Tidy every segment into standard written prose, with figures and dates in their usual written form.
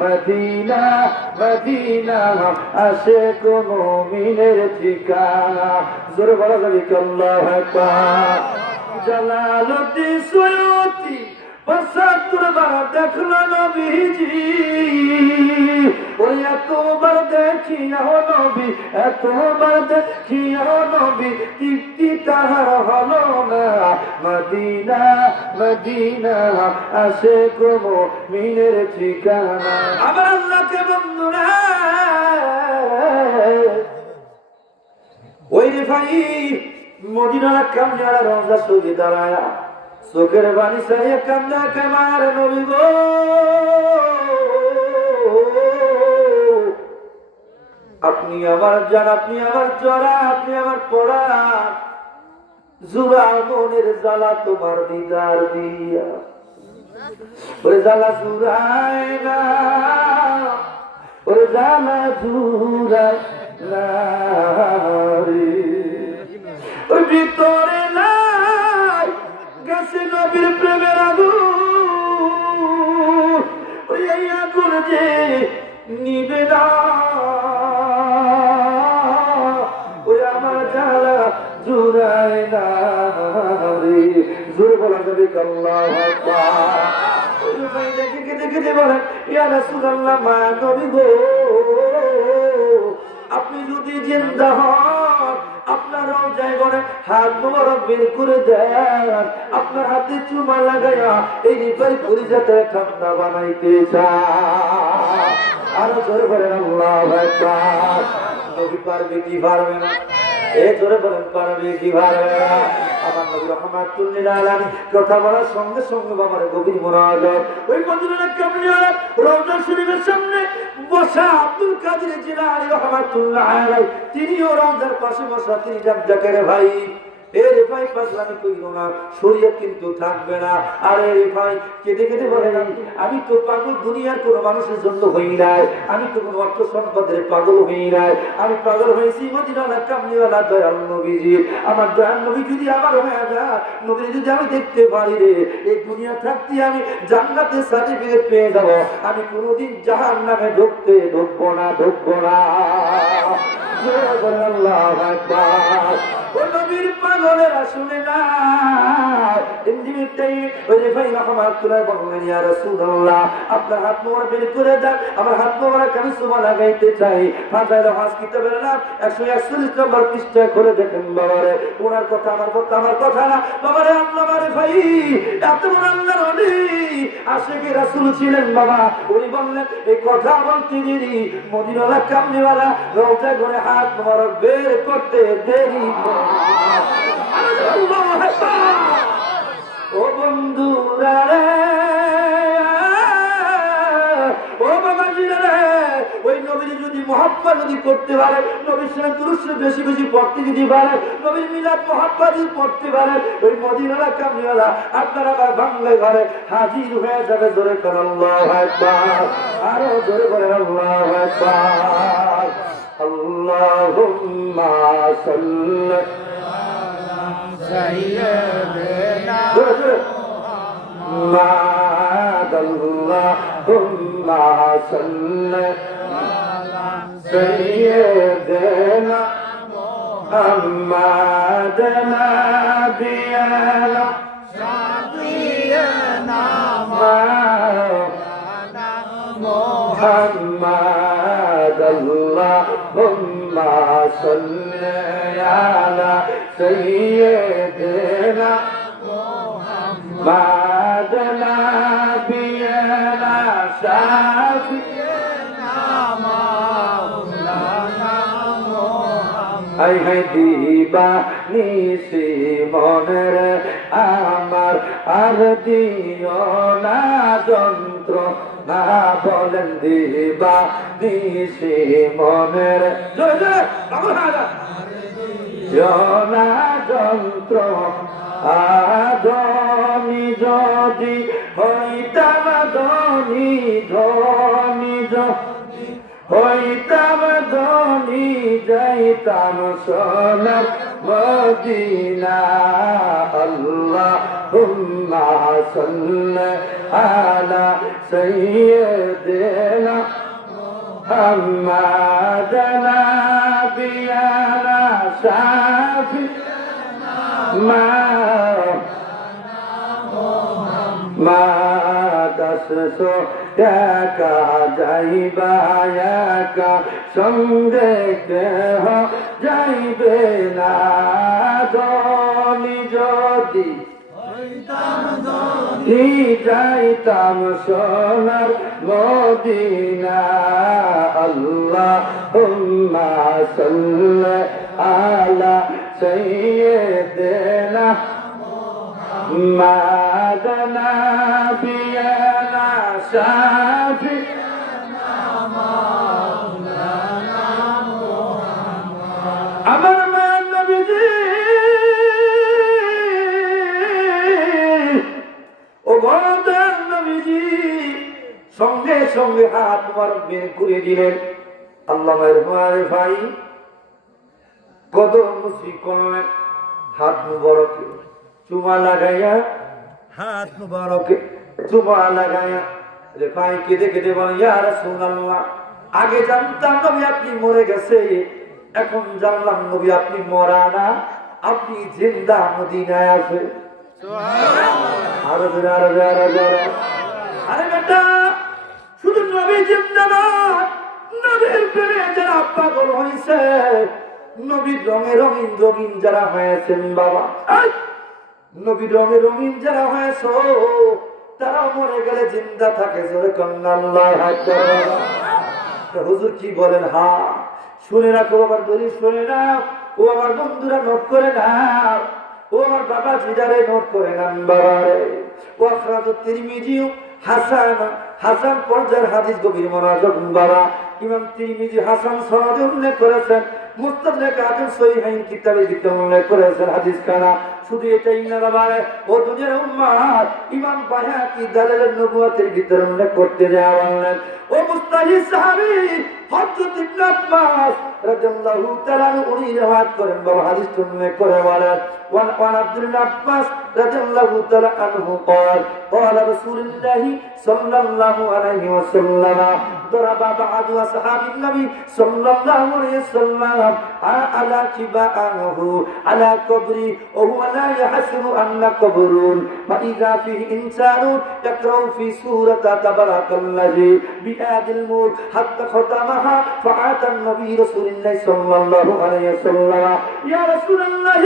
Medina Medina Ashiq মুমিনের ঠিকানা জোরে বলা যাবে কি আল্লাহু আকবার জালালুদ্দিন সুয়ুতি ৭৫ বার দেখল নবীজি ওই এতবার দেখিয়া নবী এতবার দেখিয়া নবী তৃপ্তি তাহার হলো না মদিনা মদিনা আশিক মুমিনের ঠিকানা আমার আল্লাহকে বন্ধুরা ওই রে ভাই মদিনার কামজারা রওজা শরীফে দাঁড়ায়া চোখের বাণী সারিয়া কান্দা কামার নবী গো আপনি আমার জান আপনি আমার জরা আপনি আমার পড়া জুরা মনের জ্বালা তোমার দিদার দিয়া ওরে জ্বালা জুড়ায় না ওরে জ্বালা জুড়ায় না ওই ভিতরে নাই গাছে নবীর প্রেমের আগুন ওই আগুন যে নিবে না ওই আমার জ্বালা জুড়ায় না রে জোরে বলা যাবে আল্লাহু আকবার ওই ভাই দেখে বলেন ইয়া রাসূলুল্লাহ মা নবী গো আপনি যদি জিন্দা হন আপনার রওজায় গড়ে হাত মোবারক বের করে দেন আপনার হাতে চুমা লাগাইয়া এই রিপাই পরিজাতে ঠান্ডা বানাইতে চায় আরো জোরে বলেন আল্লাহু আকবার নবী পারবে কি পারবে না এই জোরে বলেন পারবে কি পারবে না আমার নবী রাহমাতুল লিল আলামিন কথা বলার সঙ্গে সঙ্গে বাবার গভীর মুনাজাত ওই মদিনার কামলিওয়ালা রওজা শরীফের সামনে বসা আব্দুল কাদের জিলানী রাহমাতুল্লাহ আলাইহি তিনিও রওজার পাশে বসা তিনি ডাকেন ভাই এরে ভাই পাগলামি কইরো না শরীয়ত কিন্তু থাকবে না আরে রে ভাই কেঁদে কেঁদে বলেন আমি তো পাগল দুনিয়ার কোন মানুষের জন্য হই নাই আমি তো কোন অর্থ সম্পদের পাগল হই নাই আমি পাগল হয়েছি মদিনার কামলিওয়ালা দয়াল নবীজি আমার দয়াল নবী যদি আমার হয়ে যায় নবী যদি আমি দেখতে পারি রে এই দুনিয়া থাকতে আমি জান্নাতের সার্টিফিকেট পেয়ে যাব আমি কোনোদিন জাহান্নামে ঢুকবো না আল্লাহু আকবার ও নবীর পাগলেরা শুনে না এমনিতেই ওই যে ভাই রাহমাতুল্লাহ বললেন ইয়া রাসূলুল্লাহ আপনার হাত মোবারক বের করে দেন আমার হাত মোবারক আমি সুবহ লাগাইতে চাই ফাজাইল হাস কিতাবের নাম 141 নম্বর পৃষ্ঠা খুলে দেখেন বাবারে ওনার কথা আমার কথা না বাবারে আল্লাহ মারে ভাই এত বড় আল্লাহর ওলি আশিকে রাসূল ছিলেন বাবা উনি বললেন এই কথা বলতে দেরি মদিনার কামলিওয়ালা রওজা ঘরে হাত মোবারক বের করতে দেরি ও বন্ধুরা রে ও বাবাজিরা রে ওই নবীর যদি মহব্বত যদি করতে পারে নবীর সাথে দুরূদ বেশি বেশি পড়তে যদি পারে নবীর মিলাদ মহব্বত যদি পড়তে পারে ওই মদিনার কামলিওয়ালা আপনারা আবার বাংলা ঘরে হাজির হয়ে যাবে জোরে করে আল্লাহু আকবার আরো জোরে করে আল্লাহু আকবার আল্লাহুম্মা সাল্লি سيدنا محمد اللهم صل على سيدنا محمد نبينا شفيعنا محمد اللهم صل على سيدنا محمد نبينا شفيعنا مولانا محمد আই হাই দিবানি সে মনের আমার আর দিও না যন্ত্র না বলেন দিবানি সে মনের জনা যন্ত্র আধনি যদি হইতাম ধনী হইতাম ধনী যাইতাম সোনার মদিনা আল্লাহুম্মা সাল্লি আলা সাইয়্যিদিনা حمدنا بيانا شافي ما دسسو দেখা যাইবা একা সঙ্গে দেহ যাইবে না ধনি যদি যাইতাম সোনার মদিনা আল্লাহুম্মা সাল্লি আলা সাইয়্যিদিনা মাদানা বিয়ানা শাফি আমার মায়ের নবীজি ও বড়দের নবীজি সঙ্গে সঙ্গে হাত তোমার বের করে দিলেন। আল্লামার ভাই কদম মুসি করলেন, হাত মুবারকে চুমা লাগাইয়া হাত মুবারকে চুমা লাগাইয়া ভাই কেঁদে কেঁদে বলেন ইয়া রাসূলুল্লাহ, আগে জানতাম নবী আপনি মরে গেছে, এখন জানলাম নবী আপনি মরা না, আপনি জিন্দা মদিনায় আছে। আরে বেটা, শুধু নবী জিন্দা না, নবীর প্রেমে যারা পাগল হয়েছে, নবীর রঙে রঙিন রঙিন যারা হয়েছেন বাবা, নবীর রঙে রঙিন যারা হয়েছ তারা মরে গেলে জিন্দা থাকে। জোরে কন্যা আল্লাহু আকবার। হুজুর কি বলেন? হা শুনে রাখো, আবার দলিল শুনে নাও, ও আমার বন্ধুরা নোট করে নাও, ও আমার বাবা জিদারে নোট করে নেন বাবারে। ও আখরাজুত তিরমিজি হাসান, হাসান পর্যায়ের হাদিস গভীর মনোযোগ বাবা। ইমাম তিরমিজি হাসান সনদে উল্লেখ করেছেন, মুস্তাদরাক হাকিম সহিহাইন কিতাবে উল্লেখ করেছেন হাদিস কানা। শুধু এটাই না বাবা, ও দুনিয়ার উম্মাত ইমাম বায়হাকি দালাইলুন নবুওয়াতের ভিতরে উল্লেখ করতে যায় বললেন, ও মুস্তাহিদ সাহাবী হযরত ইবনে আব্বাস রাদিয়াল্লাহু তাআলা উনি riwayat করেন বাবা, হাদিস উল্লেখ করে বলেন ওয়ান আব্দুল্লাহ আব্বাস রাদিয়াল্লাহু তাআলা আনহু قال قال رسول الله صلى الله عليه وسلم ضرب بعض اصحاب النبي صلى الله عليه وسلم على كباءه على قبري وهو لا يحسب أن قبر فإذا فيه إنسان يقرأ في سورة تبارك الذي بيده الملك حتى ختمها فأتى النبي رسول الله صلى الله عليه وسلم يا رسول الله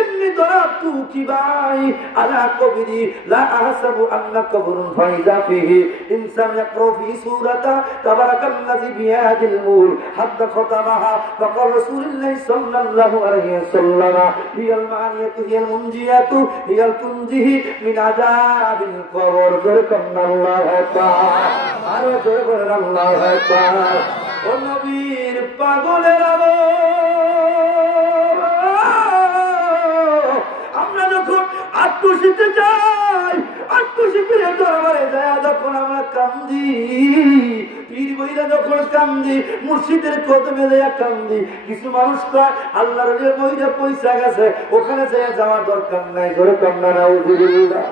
إني ضربت كباءي على قبري لا أحسب أن قبر فإذا فيه إنسان يقرأ في سورة تبارك الذي بيده الملك حتى ختمها فقال رسول الله صلى الله عليه وسلم هي المعنية هي المنجية هي التنجيه من عذاب القبر. ذكرنا الله أكبر আরো জোরে বলেন আল্লাহু আকবার। ও নবীর পাগলেরা গো, আমরা যখন আত্মশীতে যাই, আত্মশীতের দরবারে যায় যখন আমরা কান্দি, পীর বইরা যখন কান্দি, মুর্শিদের কদমে যায় কান্দি, কিছু মানুষ কয় আল্লাহর ওলি বইরা পয়সা গেছে, ওখানে যায় যাওয়ার দরকার নাই। ধরে কান্না নাউযুবিল্লাহ।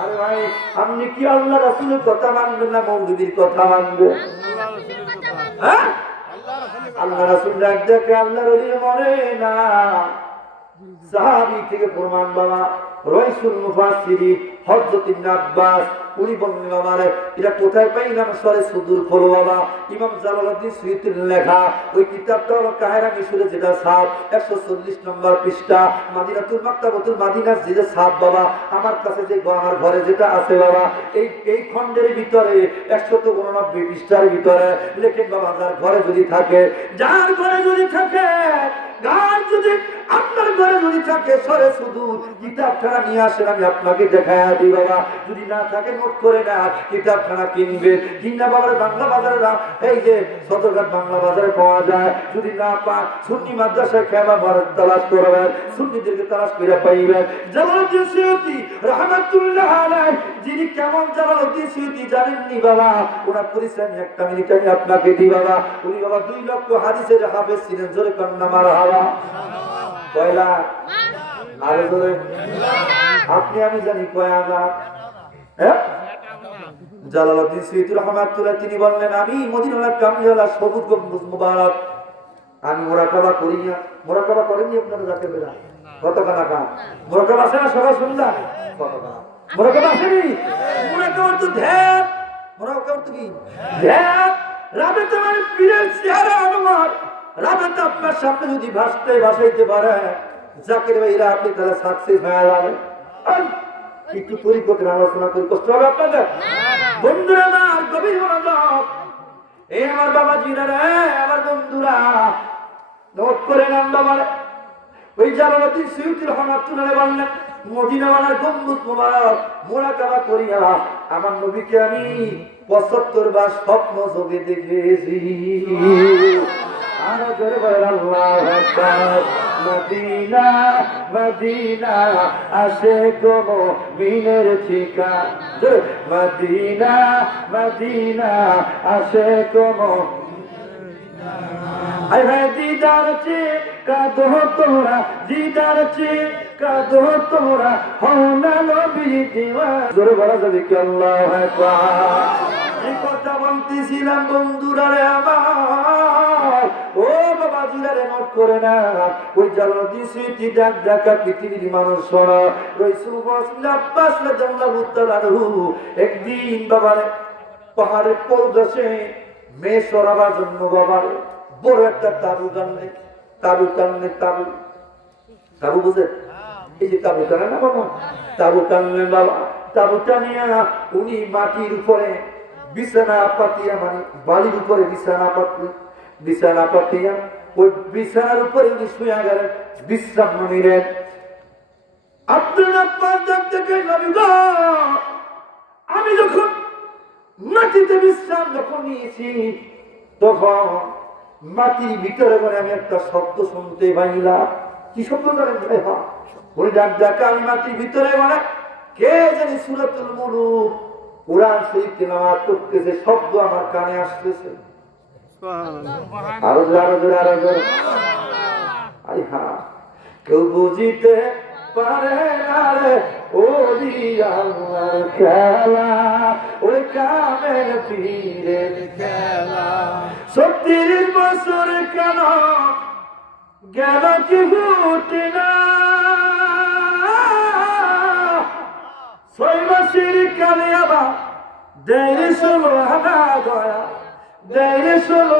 আরে ভাই, আপনি কি আল্লাহ রাসূলের কথা মানবেন না মৌলবীর কথা মানবেন? হ্যাঁ, আল্লাহ রাসূল ডাক দেখে আল্লাহর ওলি মরে না। সাহাবী থেকে প্রমাণ বাবা, রাইসুল মুফাসসিরিন হযরত ইবনে আব্বাস উনি বললেন আমারে এটা কোথায় পাইলাম? সরে সুদূর খোলো বাবা। ইমাম জালালউদ্দিন সুয়ুতির লেখা ওই কিতাবটা হলো কাহিরা মিশরে যেটা সাপ 140 নম্বর পৃষ্ঠা, মাদিনাতুল মাকতাবাতুল মাদিনার যে সাপ বাবা, আমার কাছে যে আমার ঘরে যেটা আছে বাবা, এই খণ্ডের ভিতরে 189 পৃষ্ঠার ভিতরে লেখেন বাবা, যার ঘরে যদি থাকে, যার ঘরে যদি থাকে, গান যদি আপনার ঘরে যদি থাকে, সরে শুধু কিতাবখানা নিয়ে আসেন, আমি আপনাকে দেখায় দিই বাবা। যদি না থাকে নোট করে না, কিতাবখানা কিনবে, কিনা বাবার বাংলা বাজারে না, এই যে সদরঘাট বাংলা বাজারে পাওয়া যায়। যদি না পান সুন্নি মাদ্রাসায় খেলা ভারত তালাশ করবেন, সুন্নিদেরকে তালাশ করে পাইবেন। জালালউদ্দিন সুয়ুতী রাহমাতুল্লাহ আলাইহি, যিনি কেমন জালালউদ্দিন সুয়ুতী জানেননি বাবা, ওনার পরিচয় আমি একটা মিনিট আমি আপনাকে দিই বাবা। উনি বাবা 2 লক্ষ হাদিসের হাফেজ ছিলেন। জোরে কন্না মারহাবা। কয়লা আরে জোরে আপনি আমি জানি কয় হাজার, হ্যাঁ জালালউদ্দিন সুয়ুতী রাহমাতুল্লাহ তিনি বললেন, আমি মদিনার কামলিওয়ালা সবুজ গম্বুজ মুবারক আমি মুরাকাবা করি না। মুরাকাবা করেননি আপনারা যাকে বেরা কতখানা কাম মুরাকাবা আছে না সবাই শুনলা কতখানা মুরাকাবা আসেনি? মুরাকাবা তো ধ্যান, মুরাকাবা তো কি ধ্যান। রাতে তোমার পীরের চেহারা আনোয়ার রাতে আপনার সামনে যদি ভাসাইতে পারে জাকির ভাইরা আপনি তাহলে সাকসেস হয়ে যাবেন। একটু পরিকল্পনা আলোচনা করি, কষ্ট হবে আপনাদের বন্ধুরা? আমার গভীর মনোযোগ, এই আমার বাবা জিরা রে, আমার বন্ধুরা নোট করে নেন বাবা। ওই জালালউদ্দিন সুয়ুতী রাহমাতুল্লাহ বললেন, মদিনাওয়ালার গম্বুজ মুবারক মুরাকাবা করিয়া আমার নবীকে আমি ৭৫ বার স্বপ্ন যোগে দেখেছি। আরো জোরে বলেন আল্লাহু আকবার। মদিনা মদিনা আশিক মুমিনের ঠিকানা, মদিনা মদিনা আশিক আই ভাই দিদার চে কাঁদো তোরা, দিদার চে কাঁদো তোরা, হও না নবী দিওয়ানা। জোরে বলা যাবে কি আল্লাহু আকবার। এই কথা বলতেছিলাম বন্ধুরা রে আমার, ও বাবা জিরারে নোট করে না। ওই জালালউদ্দিন সুয়ুতী ডাক ডাকা পৃথিবীর মানুষ শোনা, রাসূলুল্লাহ আব্বাস রাদিয়াল্লাহু তাআলা একদিন বাবার পাহাড়ের পর্বতে মেয়ে সরাবার জন্য বাবার বড় একটা তাবু টানলে, তাবু বুঝে এই যে তাবু টানে না বাবা, তাবু টানলেন বাবা। তাবু টানিয়া উনি মাটির উপরে বিছানা পাতিয়া, মানে বালির উপরে বিছানা পাতিয়া ওই বিছানার উপরে উনি শুয়ে গেলেন, বিশ্রাম নিলেন। আব্দুল আব্বাস দেখতে নবী গো, আমি যখন মাটিতে বিশ্রাম যখন নিয়েছি তখন মাটির ভিতরে করে আমি একটা শব্দ শুনতে পাইলাম। কি শব্দ জানেন? ওই ডাক আমি মাটির ভিতরে মানে কে জানি সূরাতুল মুলুক কোরআন শরীফ তেলাওয়াত করতেছে, শব্দ আমার কানে আসতেছে। আরো জোরে আই হ্যাঁ, কেউ বুঝিতে পারে না রে ও দিয়ার খেলা, ওই কামের পীরের খেলা। ৩৬ বছর কেন গেল কি ফুটে না, ৬ মাসের কালে আবার দেড় ১৬ আনা গয়া, দেড় ১৬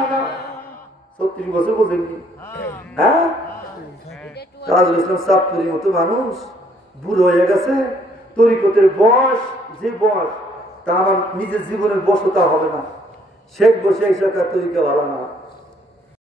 আনা। ৩৬ বছর বোঝেননি? হ্যাঁ, তাজুল ইসলাম চাঁদপুরের মতো মানুষ বুড়ো হয়ে গেছে, তরিকতের বয়স যে বয়স তা আমার নিজের জীবনের বয়স তা হবে না। শেখ বসে এসে তরিকা ভালো না।